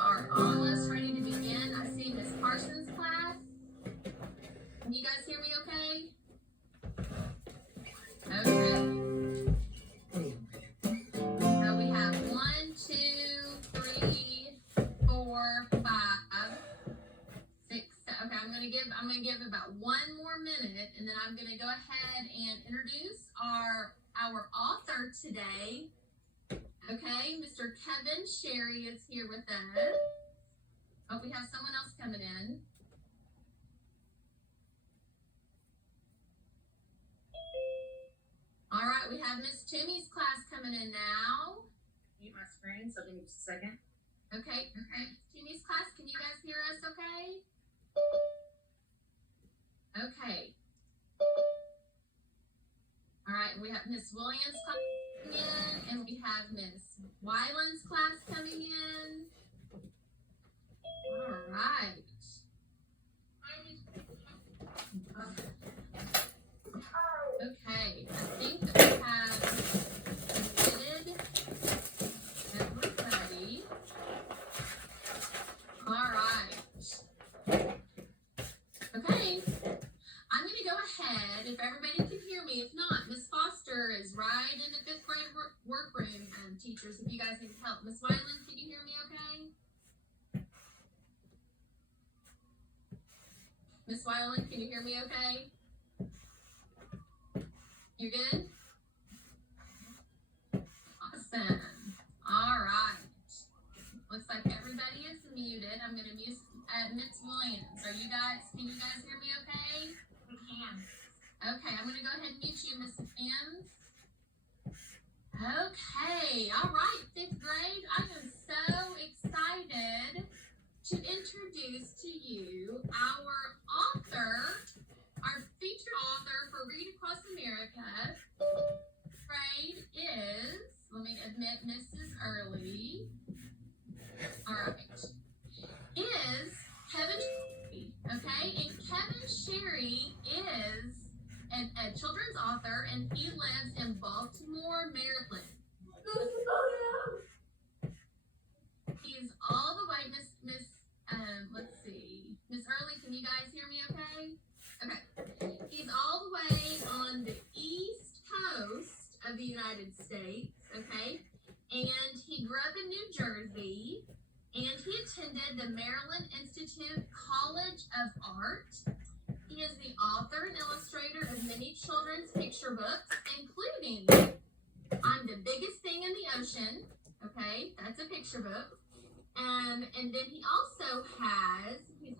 are almost ready to begin. I see Miss Parsons' class. Can you guys hear me okay? Okay. So we have 1, 2, 3, 4, 5, 6. Okay, I'm gonna give about 1 more minute, and then I'm gonna go ahead and introduce our author today. Okay, Mr. Kevin Sherry is here with us. Oh, we have someone else coming in. All right, we have Miss Toomey's class coming in now. Mute my screen, so give me just a second. Okay. Toomey's class, can you guys hear us okay? Okay. All right, we have Miss Williams coming in, and we have Miss Weiland's class coming in. All right. Okay, I think that we have submitted everybody. All right. Okay, I'm going to go ahead, if everybody can hear me. If not, Miss Foster is right in the 5th grade workroom, teachers, if you guys need help. Miss Weiland, can you hear me okay? Miss Weiland, can you hear me okay? You good? Awesome. All right. Looks like everybody is muted. I'm going to mute Miss Williams. Can you guys hear me okay? We can. Okay, I'm going to go ahead and mute you, Miss Mims. Okay. All right, 5th grade. I am so excited to introduce to you our author, our featured author for Read Across America. Grade is, let me admit Mrs. Early. All right. Is Kevin Sherry, okay? And Kevin Sherry is a children's author, and he lives in Baltimore, Maryland. He's all the way, let's see. Miss Early, can you guys hear me okay? Okay. He's all the way on the east coast of the United States, okay? And he grew up in New Jersey, and he attended the Maryland Institute College of Art. He is the author and illustrator of many children's picture books, including I'm the Biggest Thing in the Ocean, okay? That's a picture book. And then he also has the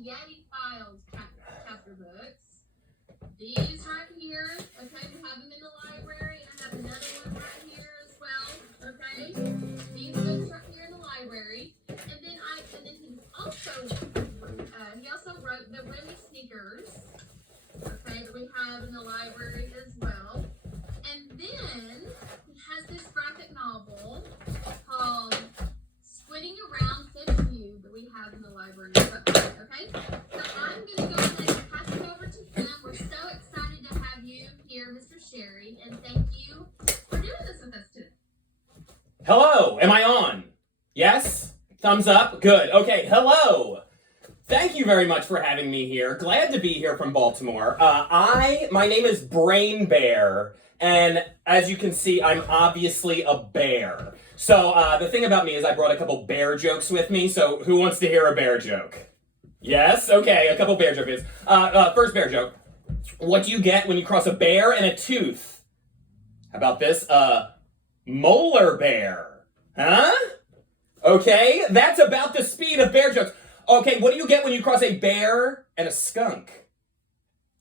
Yeti Files chapter books. These right here, okay, we have them in the library, and I have another one right here as well, okay? These books right here in the library, and then he also wrote the Remy Sneakers, okay, that we have in the library as well. And then he has this graphic novel called Squinting Around Fifth View that we have in the library, okay? So I'm going to go ahead and pass it over to him. We're so excited to have you here, Mr. Sherry, and thank you for doing this with us today. Hello, am I on? Yes? Thumbs up? Good. Okay, hello. Thank you very much for having me here. Glad to be here from Baltimore. My name is Brain Bear, and as you can see, I'm obviously a bear. So the thing about me is I brought a couple bear jokes with me, so who wants to hear a bear joke? Yes? Okay, a couple bear jokes. First bear joke. What do you get when you cross a bear and a tooth? How about this? Molar bear. Huh? Okay, that's about the speed of bear jokes. Okay, what do you get when you cross a bear and a skunk?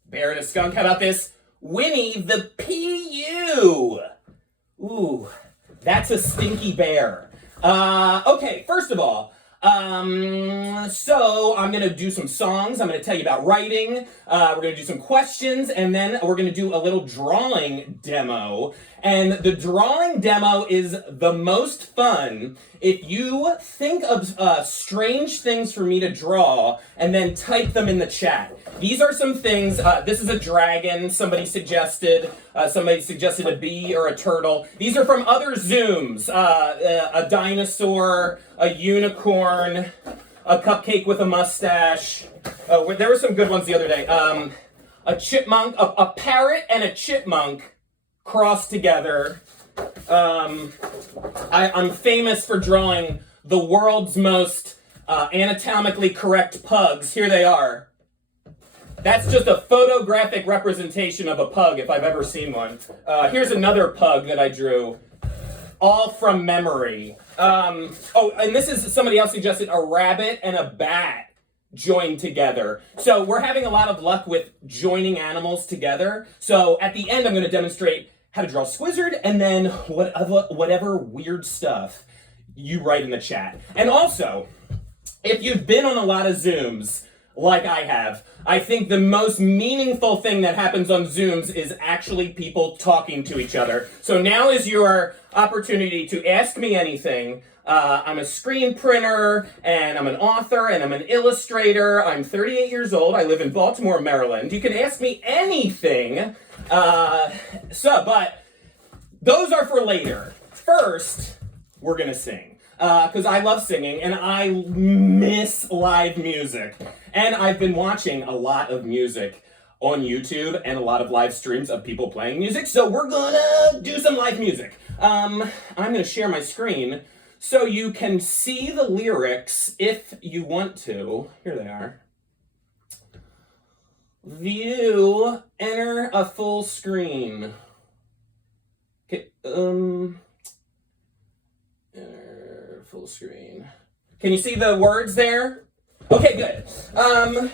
Bear and a skunk. How about this? Winnie the P.U. Ooh, that's a stinky bear. Okay, first of all, so I'm going to do some songs. I'm going to tell you about writing. We're going to do some questions, and then we're going to do a little drawing demo. And the drawing demo is the most fun if you think of strange things for me to draw and then type them in the chat. These are some things. This is a dragon somebody suggested. Somebody suggested a bee or a turtle. These are from other Zooms. A dinosaur, a unicorn, a cupcake with a mustache. There were some good ones the other day. A chipmunk, a parrot and a chipmunk crossed together. I'm famous for drawing the world's most anatomically correct pugs. Here they are. That's just a photographic representation of a pug if I've ever seen one. Here's another pug that I drew, all from memory. Oh, and this is somebody else suggested a rabbit and a bat joined together. So we're having a lot of luck with joining animals together. So at the end, I'm going to demonstrate how to draw Squizzard and then whatever weird stuff you write in the chat. And also, if you've been on a lot of Zooms, like I have, I think the most meaningful thing that happens on Zooms is actually people talking to each other. So now is your opportunity to ask me anything. I'm a screen printer, and I'm an author, and I'm an illustrator. I'm 38 years old. I live in Baltimore, Maryland. You can ask me anything. But those are for later. First, we're gonna sing. Because I love singing, and I miss live music. And I've been watching a lot of music on YouTube and a lot of live streams of people playing music, so we're gonna do some live music. I'm gonna share my screen so you can see the lyrics if you want to. Here they are. View, enter a full screen. Okay, enter full screen. Can you see the words there? Okay, good.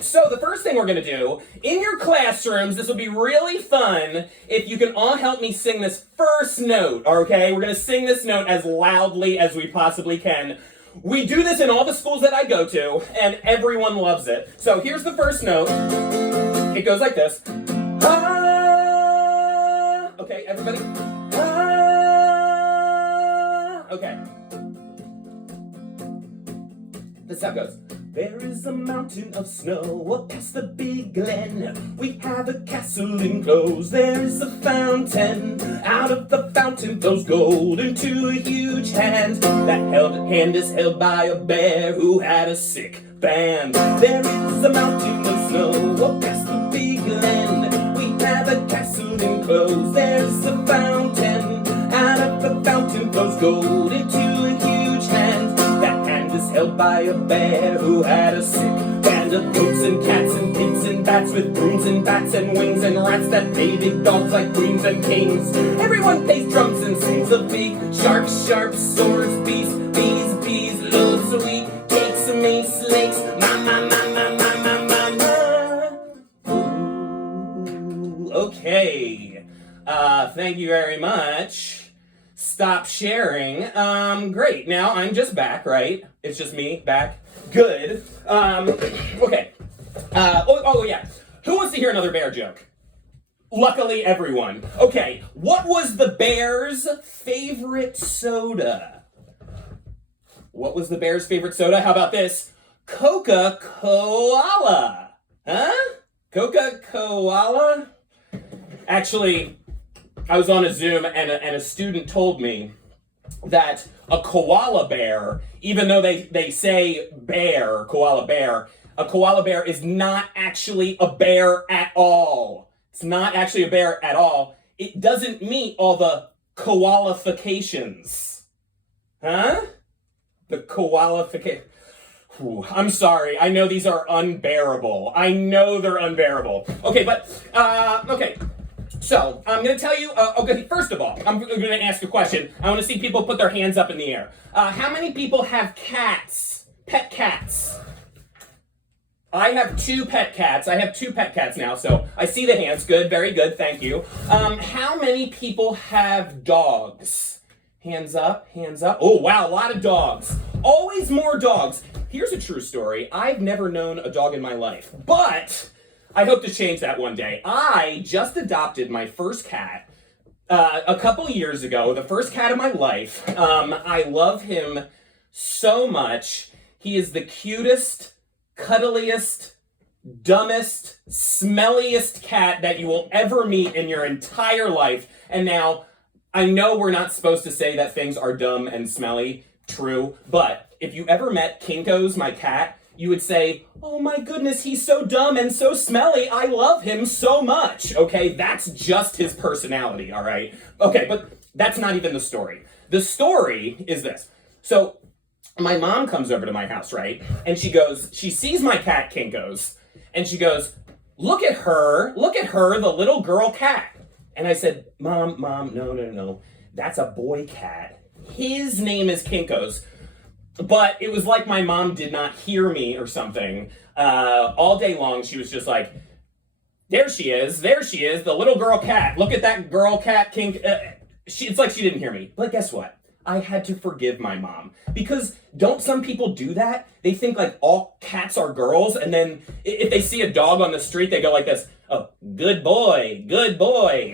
So the first thing we're gonna do, in your classrooms, this will be really fun if you can all help me sing this first note, okay? We're gonna sing this note as loudly as we possibly can. We do this in all the schools that I go to, and everyone loves it. So here's the first note. It goes like this. Ah! Okay, everybody? Ah! Okay. This is how it goes. There is a mountain of snow up past the big glen. We have a castle enclosed. There is a fountain. Out of the fountain flows gold into a huge hand. That hand is held by a bear who had a sick band. There is a mountain of snow up past the big glen. We have a castle enclosed. There is a fountain. Out of the fountain flows gold into a huge hand. Is held by a bear who had a sick band of goats and cats and pigs and bats with brooms and bats and wings and rats that pay big dogs like queens and kings. Everyone plays drums and sings of big sharks, sharps, swords, bees, loaves, sweet cakes, mace, snakes, Ooh, okay. Thank you very much. Stop sharing. Great. Now I'm just back, right? It's just me back. Good. Okay. Oh yeah. Who wants to hear another bear joke? Luckily, everyone. Okay. What was the bear's favorite soda? What was the bear's favorite soda? How about this? Coca-Cola. Huh? Coca-Cola? Actually, I was on a Zoom and a student told me that a koala bear, even though they say bear, koala bear, a koala bear is not actually a bear at all. It's not actually a bear at all. It doesn't meet all the koalifications. Huh? The koalification. I'm sorry. I know these are unbearable. I know they're unbearable. Okay, but, okay. So, I'm going to tell you, okay, first of all, I'm going to ask a question. I want to see people put their hands up in the air. How many people have cats? Pet cats? I have 2 pet cats. I have 2 pet cats now, so I see the hands. Good, very good, thank you. How many people have dogs? Hands up, hands up. Oh, wow, a lot of dogs. Always more dogs. Here's a true story. I've never known a dog in my life, but I hope to change that one day. I just adopted my first cat a couple years ago, the first cat of my life. I love him so much. He is the cutest, cuddliest, dumbest, smelliest cat that you will ever meet in your entire life. And now, I know we're not supposed to say that things are dumb and smelly, true, but if you ever met Kinko's, my cat, you would say, oh my goodness, he's so dumb and so smelly, I love him so much, okay? That's just his personality, all right? Okay, but that's not even the story. The story is this. So, my mom comes over to my house, right? And she sees my cat, Kinko's, and she goes, look at her, the little girl cat. And I said, Mom, no. That's a boy cat. His name is Kinko's. But it was like my mom did not hear me or something. All day long, she was just like, there she is, the little girl cat. Look at that girl cat, Kink. It's like she didn't hear me. But guess what? I had to forgive my mom. Because don't some people do that? They think like all cats are girls, and then if they see a dog on the street, they go like this, oh, good boy.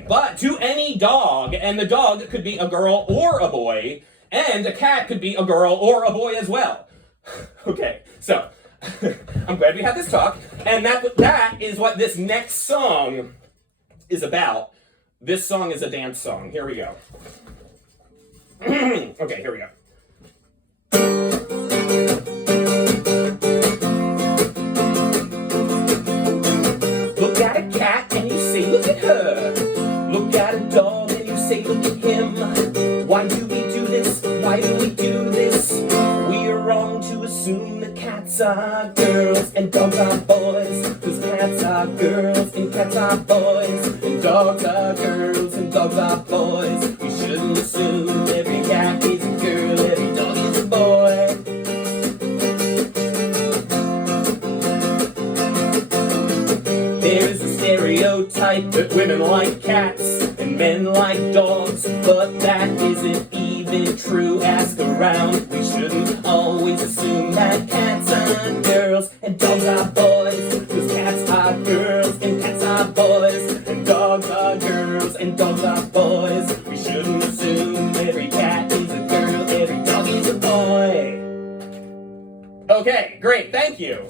But to any dog, and the dog could be a girl or a boy, and a cat could be a girl or a boy as well. Okay, so I'm glad we had this talk, and that is what this next song is about. This song is a dance song. Here we go. Okay, here we go. Look at a cat and you say, look at her. Look at a dog and you say, look at him. Why do we do this? Why do we do this? We are wrong to assume that cats are girls and dogs are boys. Cause cats are girls and cats are boys. And dogs are girls and dogs are boys. We shouldn't assume every cat is a girl, every dog is a boy. There's a stereotype that women like cats and men like dogs, but that isn't even true. Ask around. We shouldn't always assume that cats are girls and dogs are boys. Cause cats are girls and cats are boys. And dogs are girls and dogs are boys. We shouldn't assume every cat is a girl, every dog is a boy. Okay, great, thank you.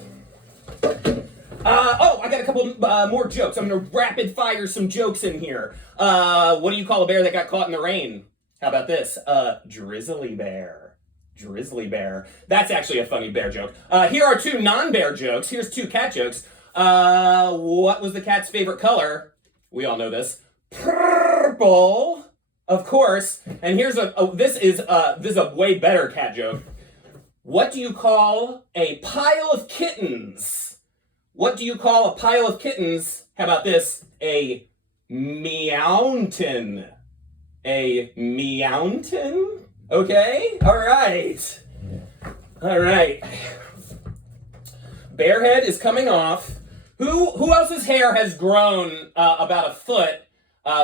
I got a couple more jokes. I'm gonna rapid fire some jokes in here. What do you call a bear that got caught in the rain? How about this? Drizzly bear. Drizzly bear. That's actually a funny bear joke. Here are two non-bear jokes. Here's two cat jokes. What was the cat's favorite color? We all know this. Purple. Of course. And here's this is a way better cat joke. What do you call a pile of kittens? What do you call a pile of kittens? How about this? A meountain. A meountain? Okay? Alright. Alright. Bearhead is coming off. Who else's hair has grown about a foot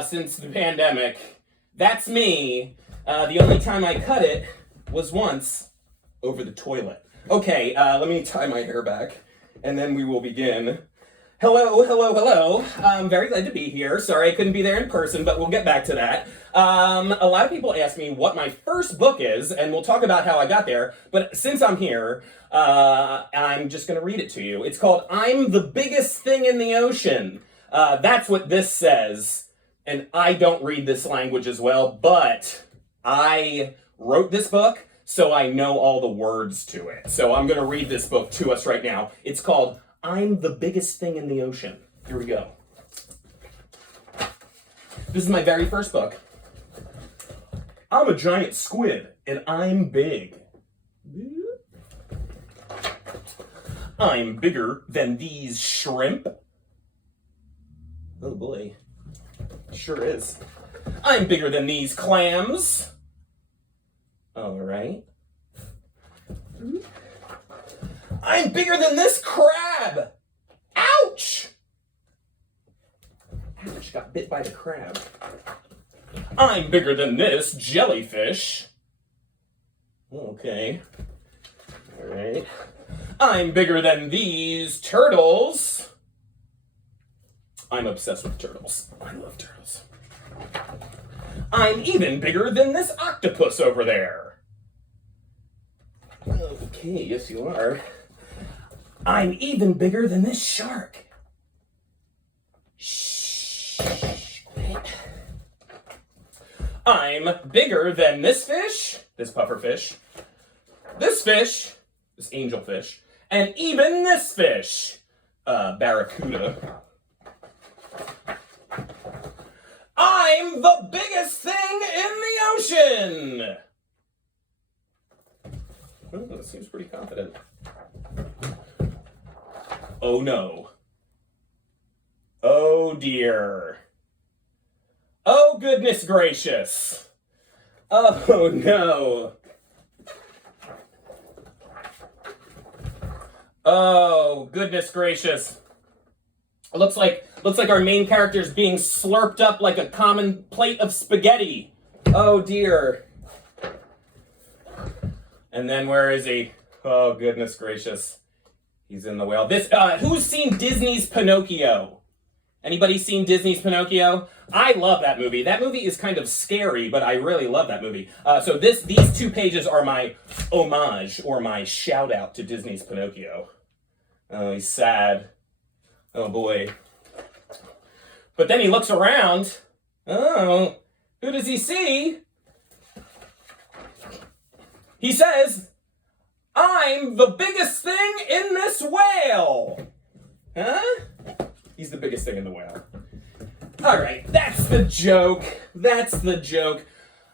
since the pandemic? That's me. The only time I cut it was once over the toilet. Okay, let me tie my hair back, and then we will begin. Hello. I'm very glad to be here. Sorry I couldn't be there in person, but we'll get back to that. A lot of people ask me what my first book is, and we'll talk about how I got there, but since I'm here, I'm just gonna read it to you. It's called I'm the Biggest Thing in the Ocean. That's what this says, and I don't read this language as well, but I wrote this book, so I know all the words to it. So I'm gonna read this book to us right now. It's called I'm the Biggest Thing in the Ocean. Here we go. This is my very first book. I'm a giant squid, and I'm big. I'm bigger than these shrimp. Oh boy, sure is. I'm bigger than these clams. All right. I'm bigger than this crab. Ouch! Ouch, got bit by the crab. I'm bigger than this jellyfish. Okay. All right. I'm bigger than these turtles. I'm obsessed with turtles. I love turtles. I'm even bigger than this octopus over there. Okay, yes you are. I'm even bigger than this shark. Shh. I'm bigger than this fish, this pufferfish, this fish, this angelfish, and even this fish, barracuda. I'm the biggest thing in the ocean! Oh, that seems pretty confident. Oh no. Oh dear. Oh goodness gracious. Oh no. Oh goodness gracious. Looks like our main character is being slurped up like a common plate of spaghetti. Oh dear. And then where is he? Oh goodness gracious. He's in the whale. Who's seen Disney's Pinocchio? Anybody seen Disney's Pinocchio? I love that movie. That movie is kind of scary, but I really love that movie. So these 2 pages are my homage or my shout out to Disney's Pinocchio. Oh, he's sad. Oh boy. But then he looks around. Oh, who does he see? He says, I'm the biggest thing in this whale. Huh? He's the biggest thing in the whale. All right, that's the joke.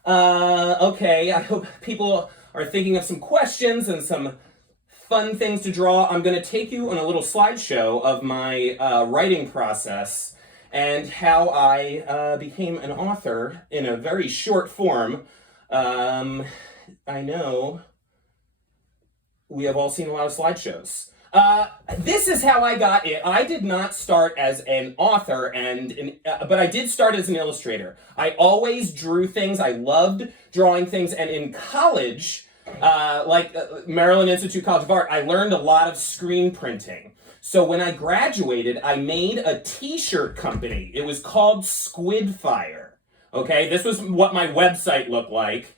Okay, I hope people are thinking of some questions and some fun things to draw. I'm going to take you on a little slideshow of my writing process and how I became an author in a very short form. I know we have all seen a lot of slideshows. This is how I got it. I did not start as an author, but I did start as an illustrator. I always drew things. I loved drawing things, and in college, Maryland Institute College of Art, I learned a lot of screen printing. So when I graduated, I made a t-shirt company. It was called Squidfire. Okay, this was what my website looked like.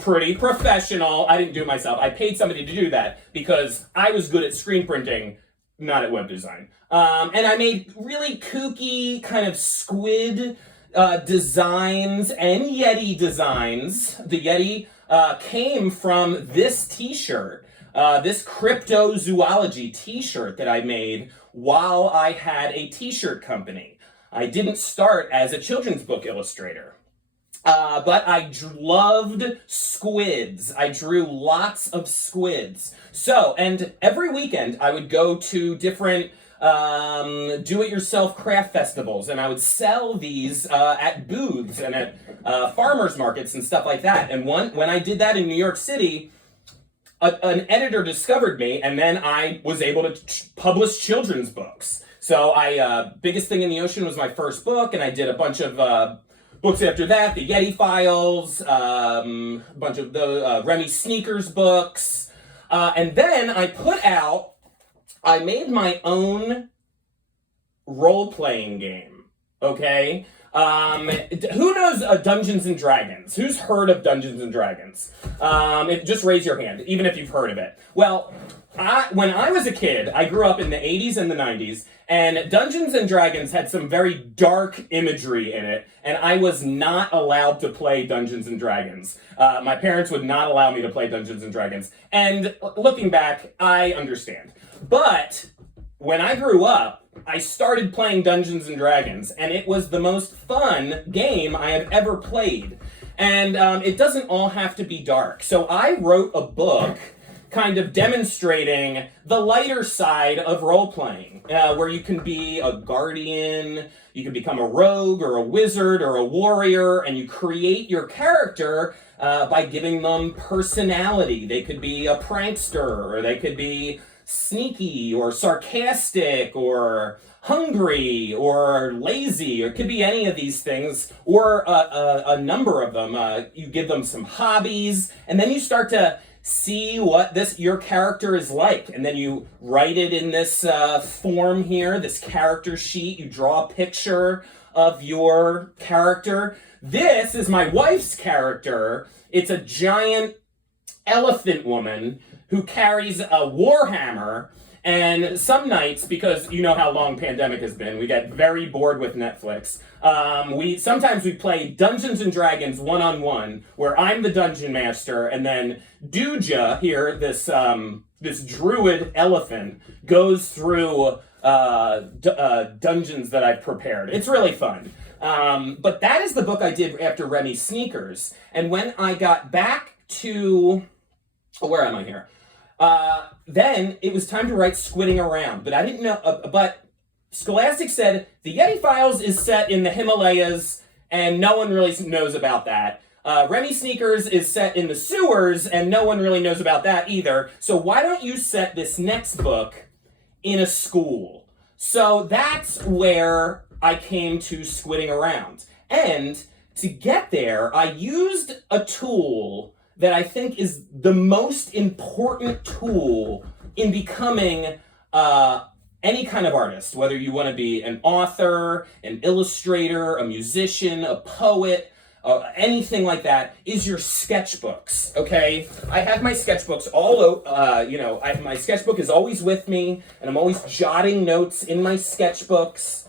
Pretty professional. I didn't do it myself. I paid somebody to do that because I was good at screen printing, not at web design. And I made really kooky kind of squid designs and Yeti designs. The Yeti came from this t-shirt, this cryptozoology t-shirt that I made while I had a t-shirt company. I didn't start as a children's book illustrator. But I loved squids. I drew lots of squids. So, and every weekend I would go to different do-it-yourself craft festivals, and I would sell these at booths and at farmers markets and stuff like that. And when I did that in New York City, an editor discovered me, and then I was able to publish children's books. So Biggest Thing in the Ocean was my first book, and I did a bunch of books after that, the Yeti Files, a bunch of the Remy Sneakers books. And then I made my own role-playing game, okay? Who knows Dungeons and Dragons? Who's heard of Dungeons and Dragons? Just raise your hand, even if you've heard of it. Well, when I was a kid, I grew up in the 80s and the 90s, and Dungeons and Dragons had some very dark imagery in it, and I was not allowed to play Dungeons and Dragons. My parents would not allow me to play Dungeons and Dragons, and looking back, I understand. But when I grew up, I started playing Dungeons and Dragons, and it was the most fun game I have ever played. And it doesn't all have to be dark. So I wrote a book kind of demonstrating the lighter side of role-playing, where you can be a guardian, you can become a rogue or a wizard or a warrior, and you create your character by giving them personality. They could be a prankster, or they could be sneaky or sarcastic or hungry or lazy, or it could be any of these things, or a number of them. You give them some hobbies, and then you start to see what your character is like, and then you write it in this form here, this character sheet. You draw a picture of your character. This is my wife's character. It's a giant elephant woman who carries a warhammer. And some nights, because you know how long pandemic has been, we get very bored with Netflix. Sometimes we play Dungeons and Dragons 1-on-1, where I'm the dungeon master, and then Duja here, this druid elephant, goes through dungeons that I've prepared. It's really fun. But that is the book I did after Remy Sneakers. And when I got back to... where am I here? Then it was time to write Squidding Around. But I didn't know... but Scholastic said, the Yeti Files is set in the Himalayas, and no one really knows about that. Remy Sneakers is set in the sewers, and no one really knows about that either. So why don't you set this next book in a school? So that's where I came to Squidding Around. And to get there, I used a tool that I think is the most important tool in becoming any kind of artist, whether you want to be an author, an illustrator, a musician, a poet, anything like that, is your sketchbooks, okay? I have my sketchbooks my sketchbook is always with me, and I'm always jotting notes in my sketchbooks.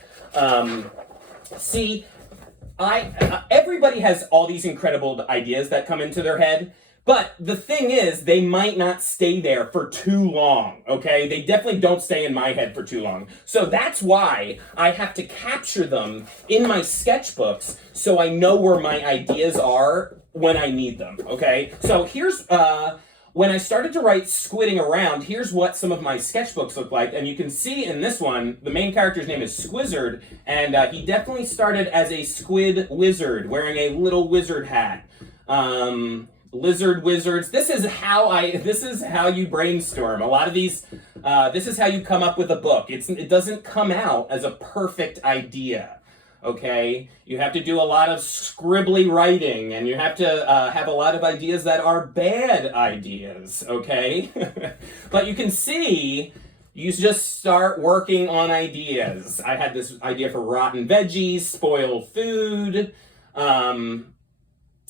Everybody has all these incredible ideas that come into their head, but the thing is, they might not stay there for too long, okay? They definitely don't stay in my head for too long. So that's why I have to capture them in my sketchbooks so I know where my ideas are when I need them, okay? So here's, when I started to write Squidding Around, here's what some of my sketchbooks look like. And you can see in this one, the main character's name is Squizzard, and he definitely started as a squid wizard, wearing a little wizard hat. Lizard wizards. This is how you brainstorm. A lot of these, this is how you come up with a book. It doesn't come out as a perfect idea, okay? You have to do a lot of scribbly writing, and you have to have a lot of ideas that are bad ideas, okay? But you can see, you just start working on ideas. I had this idea for rotten veggies, spoiled food,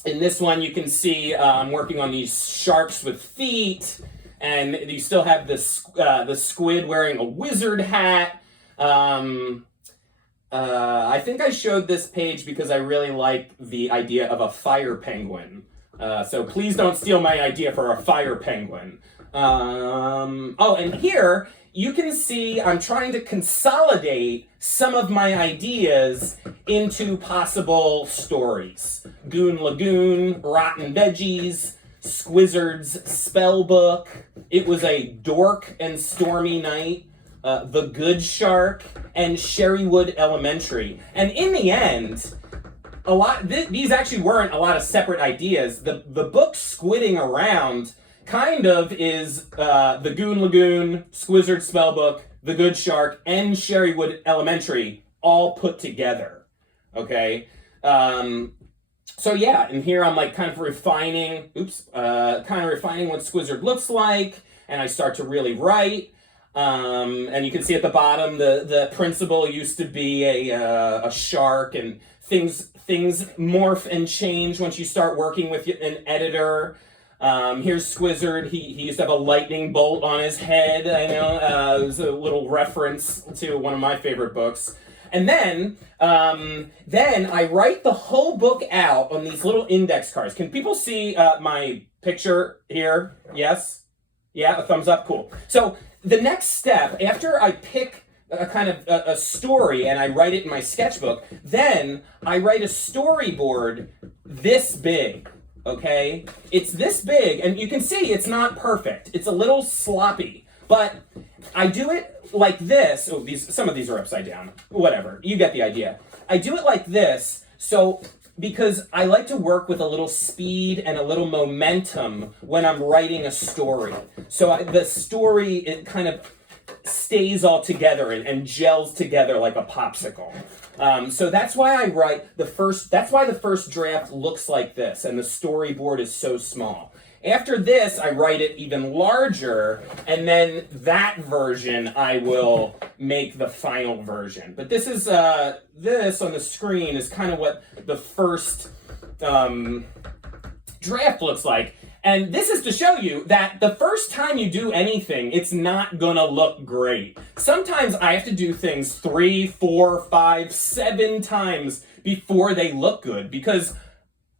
in this one, you can see I'm working on these sharks with feet, and you still have the squid wearing a wizard hat. I think I showed this page because I really like the idea of a fire penguin. So please don't steal my idea for a fire penguin. And here you can see I'm trying to consolidate some of my ideas into possible stories. Goon Lagoon, Rotten Veggies, Squizzard's Spellbook, It Was a Dork and Stormy Night, The Good Shark, and Sherrywood Elementary. And in the end, these actually weren't a lot of separate ideas. The book Squidding Around kind of is the Goon Lagoon, Squizzard Spellbook, The Good Shark, and Sherrywood Elementary all put together, okay? So yeah, and here I'm like kind of refining what Squizzard looks like, and I start to really write. And you can see at the bottom, the principal used to be a shark, and things morph and change once you start working with an editor. Here's Squizzard. He used to have a lightning bolt on his head. I know, it was a little reference to one of my favorite books. And then I write the whole book out on these little index cards. Can people see my picture here? Yes? Yeah, a thumbs up? Cool. So the next step, after I pick a kind of a story and I write it in my sketchbook, then I write a storyboard this big. Okay? It's this big, and you can see it's not perfect. It's a little sloppy, but I do it like this. Oh, some of these are upside down. Whatever. You get the idea. I do it like this, because I like to work with a little speed and a little momentum when I'm writing a story. So the story, it kind of stays all together and gels together like a popsicle. So that's why I write that's why the first draft looks like this, and the storyboard is so small. After this, I write it even larger, and then that version I will make the final version. But this is, this on the screen is kind of what the first draft looks like. And this is to show you that the first time you do anything, it's not gonna look great. Sometimes I have to do things 3, 4, 5, 7 times before they look good, because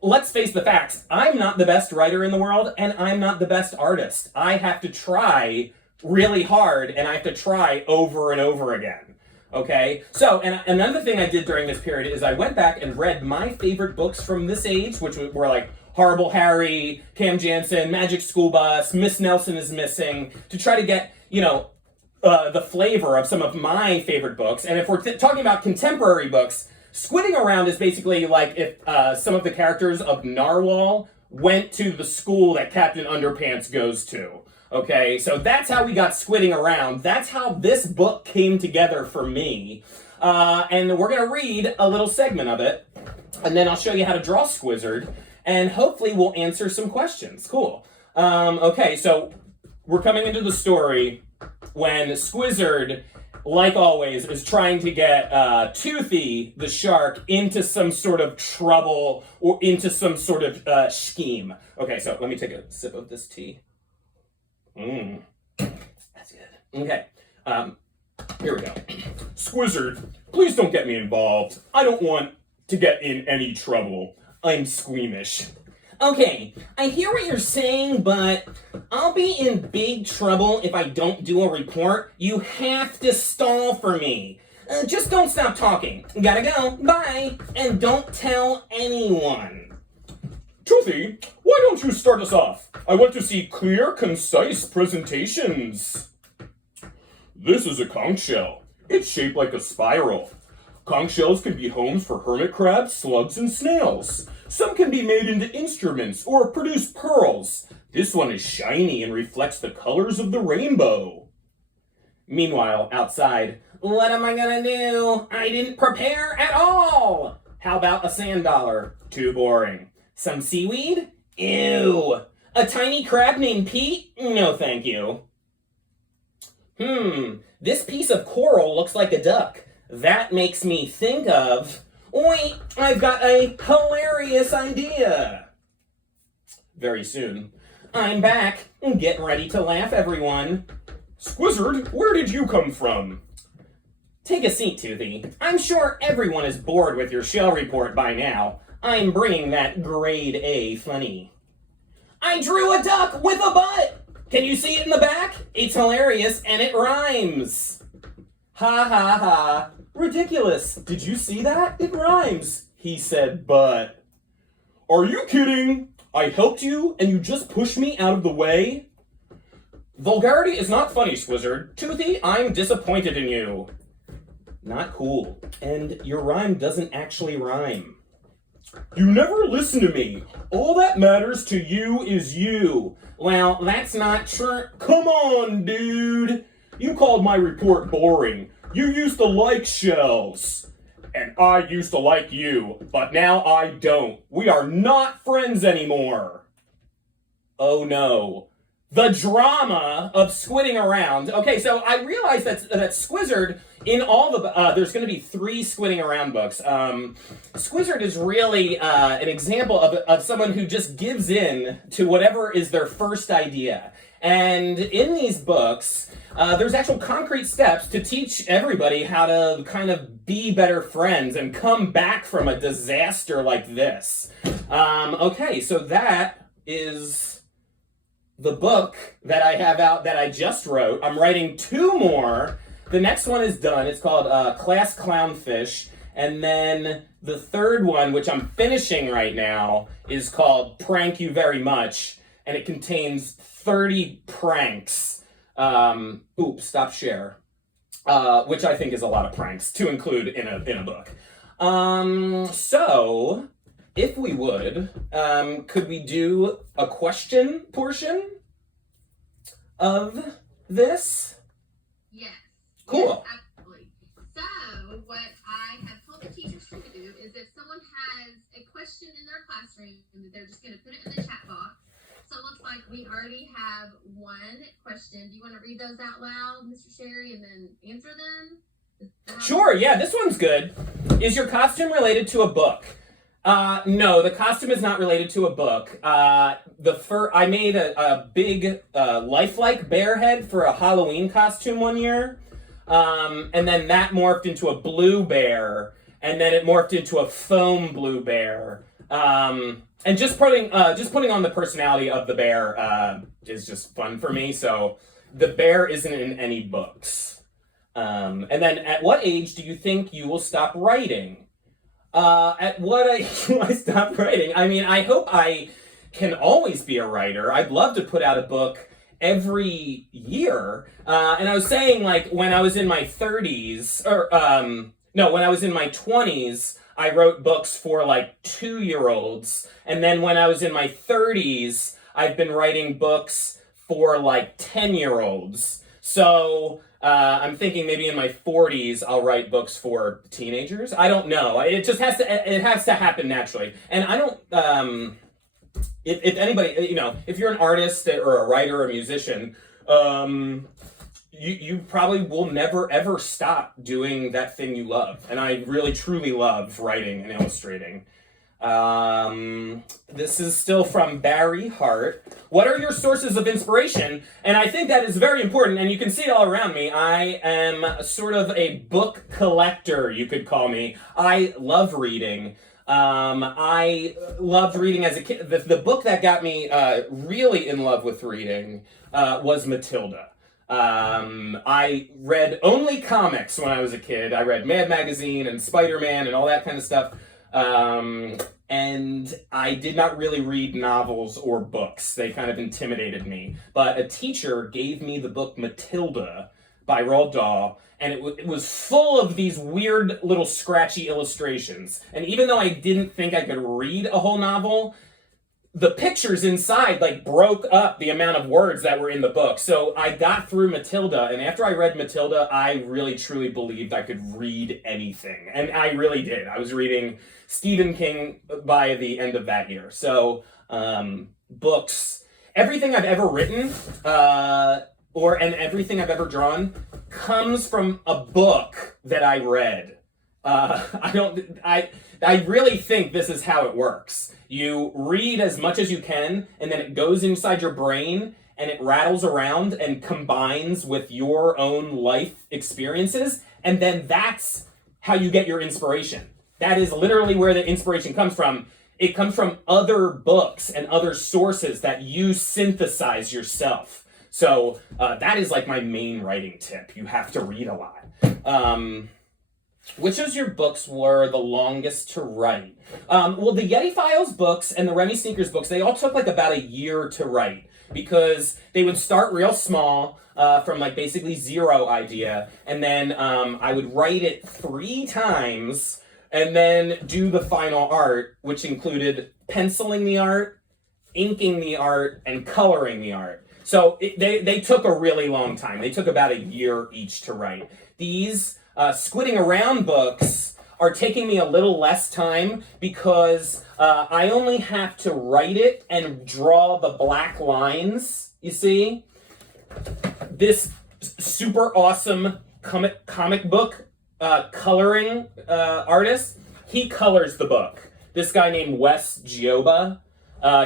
let's face the facts, I'm not the best writer in the world, and I'm not the best artist. I have to try really hard, and I have to try over and over again. Okay? So, and another thing I did during this period is I went back and read my favorite books from this age, which were like Horrible Harry, Cam Jansen, Magic School Bus, Miss Nelson is Missing, to try to get, the flavor of some of my favorite books. And if we're talking about contemporary books, Squidding Around is basically like if some of the characters of Narwhal went to the school that Captain Underpants goes to. Okay, so that's how we got Squidding Around. That's how this book came together for me. And we're going to read a little segment of it, and then I'll show you how to draw Squizzard, and hopefully we'll answer some questions. Cool. Okay, so we're coming into the story when Squizzard, like always, is trying to get Toothy, the shark, into some sort of trouble or into some sort of scheme. Okay, so let me take a sip of this tea. That's good. Okay, here we go. Squizzard, please don't get me involved. I don't want to get in any trouble. I'm squeamish. Okay, I hear what you're saying, but I'll be in big trouble if I don't do a report. You have to stall for me. Just don't stop talking. Gotta go. Bye. And don't tell anyone. Toothy, why don't you start us off? I want to see clear, concise presentations. This is a conch shell. It's shaped like a spiral. Conch shells can be homes for hermit crabs, slugs, and snails. Some can be made into instruments or produce pearls. This one is shiny and reflects the colors of the rainbow. Meanwhile, outside, what am I gonna do? I didn't prepare at all. How about a sand dollar? Too boring. Some seaweed? Ew. A tiny crab named Pete? No, thank you. This piece of coral looks like a duck. That makes me think of... Wait, I've got a hilarious idea. Very soon. I'm back. Get ready to laugh, everyone. Squizzard, where did you come from? Take a seat, Toothy. I'm sure everyone is bored with your shell report by now. I'm bringing that grade A funny. I drew a duck with a butt! Can you see it in the back? It's hilarious and it rhymes. Ha ha ha. Ridiculous. Did you see that? It rhymes. He said but. Are you kidding? I helped you and you just pushed me out of the way? Vulgarity is not funny, Squizzard. Toothy, I'm disappointed in you. Not cool. And your rhyme doesn't actually rhyme. You never listen to me. All that matters to you is you. Well, that's not true. Come on, dude. You called my report boring. You used to like shells. And I used to like you, but now I don't. We are not friends anymore. Oh no. The drama of Squidding Around. Okay, so I realized that Squizzard, in all the, there's going to be 3 Squidding Around books. Squizzard is really an example of someone who just gives in to whatever is their first idea. And in these books, there's actual concrete steps to teach everybody how to kind of be better friends and come back from a disaster like this. Okay, so that is the book that I have out that I just wrote. I'm writing 2 more. The next one is done. It's called Class Clownfish. And then the third one, which I'm finishing right now, is called Prank You Very Much. And it contains 30 pranks. Stop share. Which I think is a lot of pranks to include in a book. So, if we would, could we do a question portion of this? Yes. Cool. Yes, absolutely. So, what I have told the teachers to do is if someone has a question in their classroom, they're just going to put it in the chat box. So it looks like we already have one question. Do you want to read those out loud, Mr. Sherry, and then answer them? Sure, yeah, this one's good. Is your costume related to a book? No, the costume is not related to a book. I made a big lifelike bear head for a Halloween costume one year, and then that morphed into a blue bear, and then it morphed into a foam blue bear. And just putting on the personality of the bear is just fun for me. So the bear isn't in any books. And then, at what age do you think you will stop writing? At what age do I stop writing? I mean, I hope I can always be a writer. I'd love to put out a book every year. And I was saying, like, when I was in my 30s, when I was in my 20s, I wrote books for, like, 2-year-olds. And then when I was in my 30s, I've been writing books for, like, 10-year-olds. So I'm thinking maybe in my 40s I'll write books for teenagers. I don't know. It just has to happen naturally. And I don't if anybody, if you're an artist or a writer or a musician, you probably will never ever stop doing that thing you love. And I really truly love writing and illustrating. This is still from Barry Hart. What are your sources of inspiration? And I think that is very important, and you can see it all around me. I am sort of a book collector, you could call me. I love reading. I loved reading as a kid. The book that got me really in love with reading was Matilda. I read only comics when I was a kid. I read Mad Magazine and Spider-Man and all that kind of stuff. And I did not really read novels or books. They kind of intimidated me. But a teacher gave me the book Matilda by Roald Dahl, and it was full of these weird little scratchy illustrations. And even though I didn't think I could read a whole novel, the pictures inside like broke up the amount of words that were in the book. So I got through Matilda, and after I read Matilda, I really truly believed I could read anything. And I really did. I was reading Stephen King by the end of that year. So books, everything I've ever written and everything I've ever drawn comes from a book that I read. I really think this is how it works. You read as much as you can, and then it goes inside your brain, and it rattles around and combines with your own life experiences, and then that's how you get your inspiration. That is literally where the inspiration comes from. It comes from other books and other sources that you synthesize yourself. So that is like my main writing tip. You have to read a lot. Which of your books were the longest to write? Well, the Yeti Files books and the Remy Sneakers books, they all took like about a year to write because they would start real small from like basically zero idea, and then I would write it 3 times and then do the final art, which included penciling the art, inking the art, and coloring the art. So they took a really long time. They took about a year each to write. These Squidding Around books are taking me a little less time because I only have to write it and draw the black lines, you see? This super awesome comic book coloring artist, he colors the book. This guy named Wes Gioba,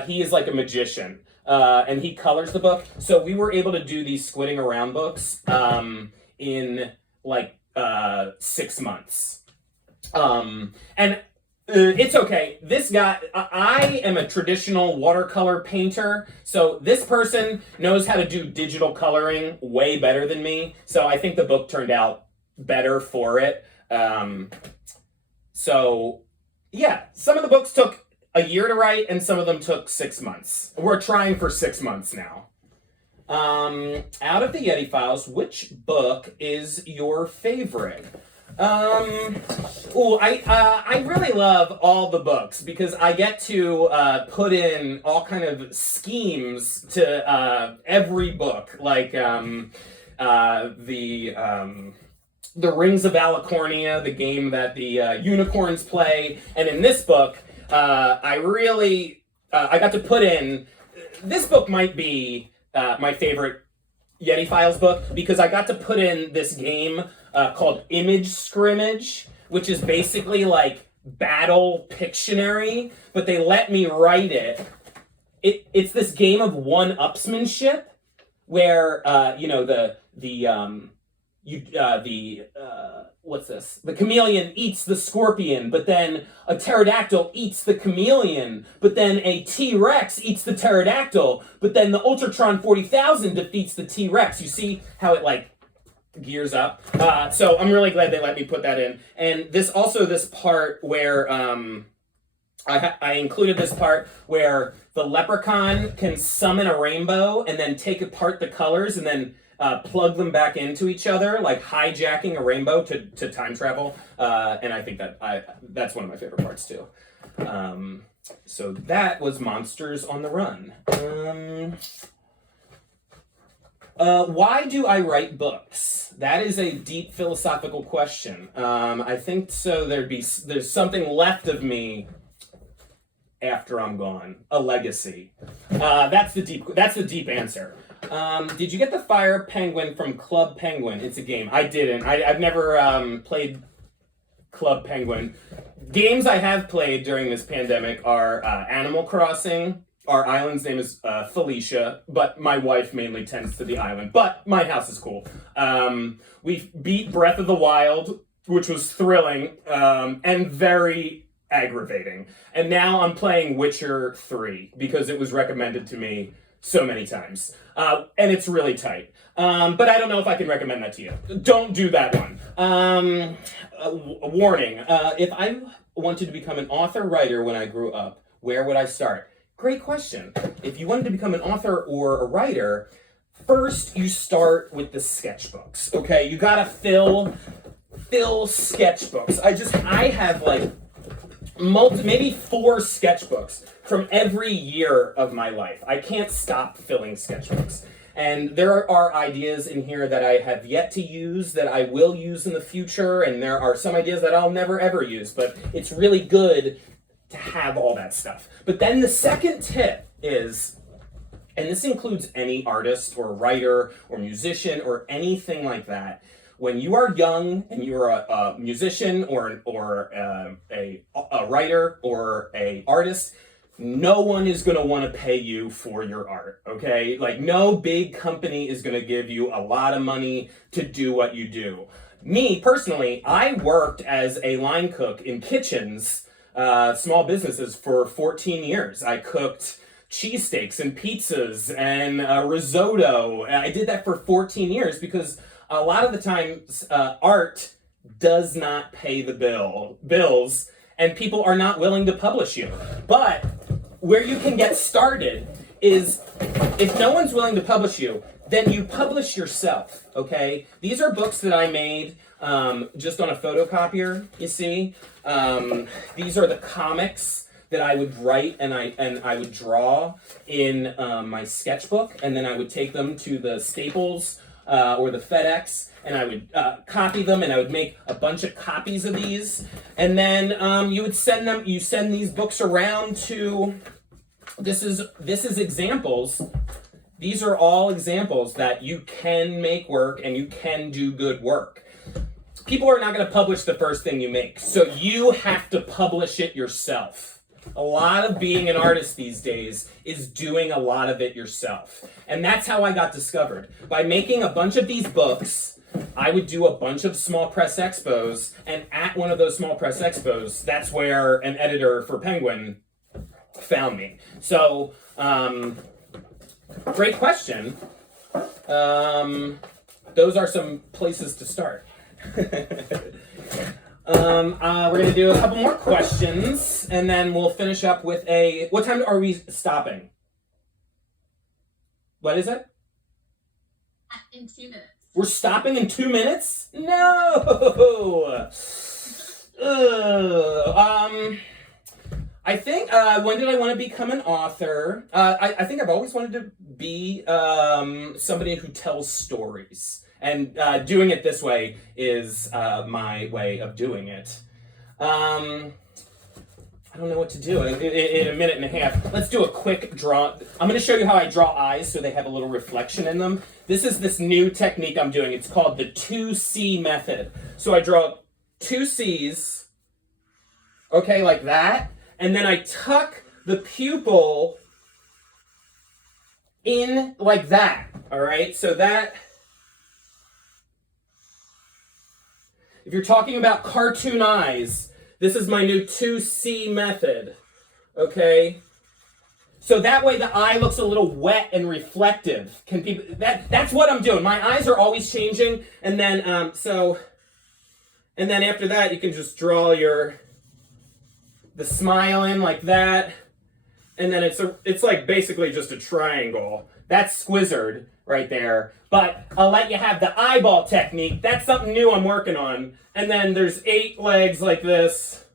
he is like a magician, and he colors the book. So we were able to do these Squidding Around books in like 6 months. And it's okay. This guy, I am a traditional watercolor painter, so this person knows how to do digital coloring way better than me. So I think the book turned out better for it. So yeah, some of the books took a year to write and some of them took 6 months. We're trying for 6 months now. Out of the Yeti Files, which book is your favorite? I really love all the books because I get to put in all kind of schemes to every book, like the Rings of Alicornia, the game that the unicorns play, and in this book, I got to put in this book might be my favorite Yeti Files book because I got to put in this game called Image Scrimmage, which is basically like Battle Pictionary, but they let me write it. It's this game of one-upsmanship where what's this? The chameleon eats the scorpion, but then a pterodactyl eats the chameleon, but then a T-Rex eats the pterodactyl, but then the Ultratron 40,000 defeats the T-Rex. You see how it like gears up? So I'm really glad they let me put that in. And this part where I included this part where the leprechaun can summon a rainbow and then take apart the colors and then plug them back into each other, like hijacking a rainbow to time travel. And I think that's one of my favorite parts too. So that was Monsters on the Run. Why do I write books? That is a deep philosophical question. I think so. There's something left of me after I'm gone, a legacy. That's the deep answer. Did you get the Fire Penguin from Club Penguin? It's a game. I didn't. I've never played Club Penguin. Games I have played during this pandemic are Animal Crossing. Our island's name is Felicia, but my wife mainly tends to the island. But my house is cool. We beat Breath of the Wild, which was thrilling and very aggravating. And now I'm playing Witcher 3 because it was recommended to me so many times. And it's really tight. But I don't know if I can recommend that to you. Don't do that one. A warning. If I wanted to become an author-writer when I grew up, where would I start? Great question. If you wanted to become an author or a writer, first you start with the sketchbooks, okay? You gotta fill sketchbooks. I have like maybe 4 sketchbooks from every year of my life. I can't stop filling sketchbooks. And there are ideas in here that I have yet to use that I will use in the future, and there are some ideas that I'll never ever use, but it's really good to have all that stuff. But then the second tip is, and this includes any artist or writer or musician or anything like that, when you are young and you're a musician or a writer or a artist, no one is going to want to pay you for your art, okay? Like, no big company is going to give you a lot of money to do what you do. Me, personally, I worked as a line cook in kitchens, small businesses, for 14 years. I cooked cheesesteaks and pizzas and risotto. I did that for 14 years because a lot of the times art does not pay the bills, and people are not willing to publish you. But where you can get started is, if no one's willing to publish you, then you publish yourself, okay? These are books that I made just on a photocopier, you see? These are the comics that I would write and I would draw in my sketchbook, and then I would take them to the Staples or the FedEx, and I would copy them, and I would make a bunch of copies of these, and then you send these books around to, this is examples. These are all examples that you can make work and you can do good work. People are not going to publish the first thing you make, so you have to publish it yourself. A lot of being an artist these days is doing a lot of it yourself. And that's how I got discovered. By making a bunch of these books, I would do a bunch of small press expos, and at one of those small press expos, that's where an editor for Penguin found me. So, great question. Those are some places to start. We're going to do a couple more questions, and then we'll finish up with what time are we stopping? What is it? In 2 minutes. We're stopping in 2 minutes? No! I think, when did I want to become an author? I think I've always wanted to be somebody who tells stories. And doing it this way is my way of doing it. I don't know what to do in a minute and a half. Let's do a quick draw. I'm going to show you how I draw eyes so they have a little reflection in them. This is this new technique I'm doing. It's called the 2C method. So I draw 2 C's, okay, like that, and then I tuck the pupil in like that, all right? So that, if you're talking about cartoon eyes, this is my new 2C method, okay? So that way the eye looks a little wet and reflective. That's what I'm doing. My eyes are always changing, and then and then after that you can just draw the smile in like that, and then it's like basically just a triangle. That's Squizzard right there. But I'll let you have the eyeball technique. That's something new I'm working on. And then there's 8 legs like this.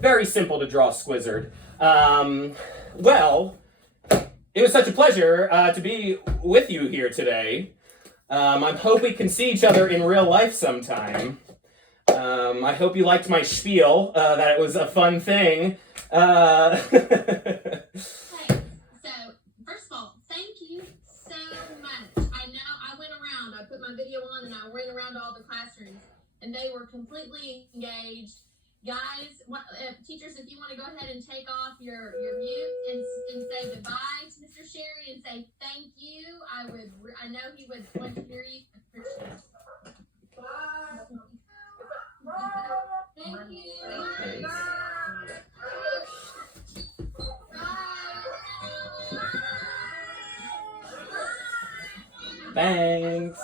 Very simple to draw Squizzard. Well, it was such a pleasure to be with you here today. I hope we can see each other in real life sometime. I hope you liked my spiel, that it was a fun thing. Hey, so first of all, thank you so much. I know I went around, I put my video on and I went around all the classrooms and they were completely engaged. Guys, teachers, if you want to go ahead and take off your mute and say goodbye to Mr. Sherry and say thank you, I know he would want to hear you. Thank you. Thanks.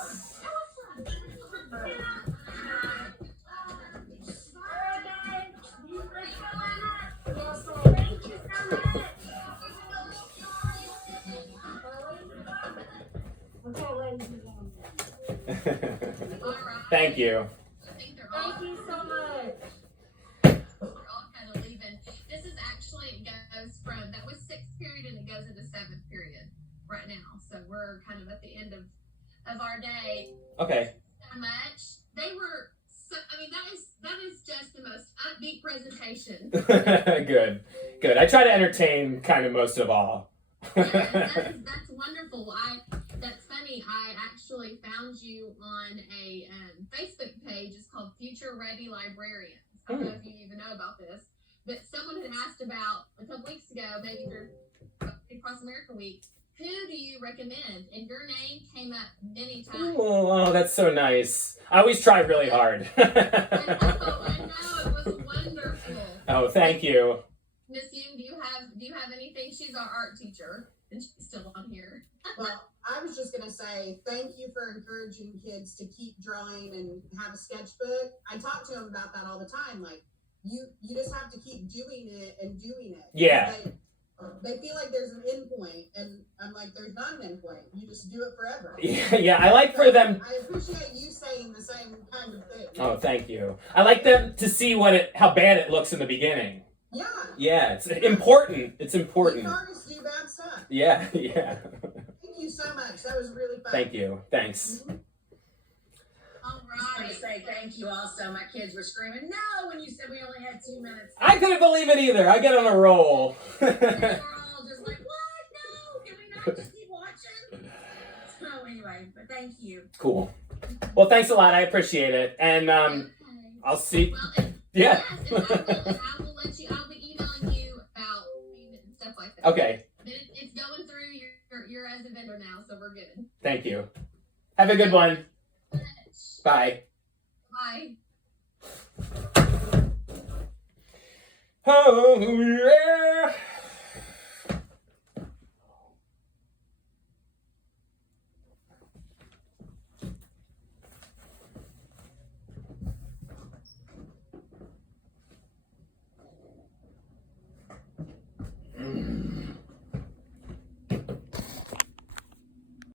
Thank you. Thank you so much. We're all kind of leaving. This is actually, it goes from, that was 6th period and it goes into 7th period right now. So we're kind of at the end of our day. Okay. So much. They were, that is just the most upbeat presentation. Good. I try to entertain kind of most of all. That's wonderful. That's funny. I actually found you on a Facebook page. It's called Future Ready Librarians. I don't know if you even know about this, but someone had asked about a couple weeks ago, maybe through Across America Week, who do you recommend? And your name came up many times. Oh, that's so nice. I always try really hard. I know, it was wonderful. Oh, thank you. Miss Young, do you have anything? She's our art teacher, and she's still on here. Well, I was just gonna say thank you for encouraging kids to keep drawing and have a sketchbook. I talk to them about that all the time. Like you just have to keep doing it and doing it. Yeah. They feel like there's an end point, and I'm like, there's not an end point. You just do it forever. Yeah. I like for them. I appreciate you saying the same kind of thing. Oh, thank you. I like them to see how bad it looks in the beginning. Yeah. Yeah, it's important. It's important. Big artists do bad stuff. Yeah. Thank you so much. That was really fun. Thank you. Thanks. Mhm. All I just want right. to say thank you also. My kids were screaming, no, when you said we only had 2 minutes. I couldn't believe it either. I get on a roll. They were all just like, what? No, can we not just keep watching? So anyway, but thank you. Cool. Well, thanks a lot. I appreciate it. And Okay. I'll see. Well, Yeah. Yes, and I will let you. I'll be emailing you about payment and stuff like that. Okay. But it's going through. You're as a vendor now, so we're good. Thank you. Have a good one. Bye. Bye. Oh, yeah.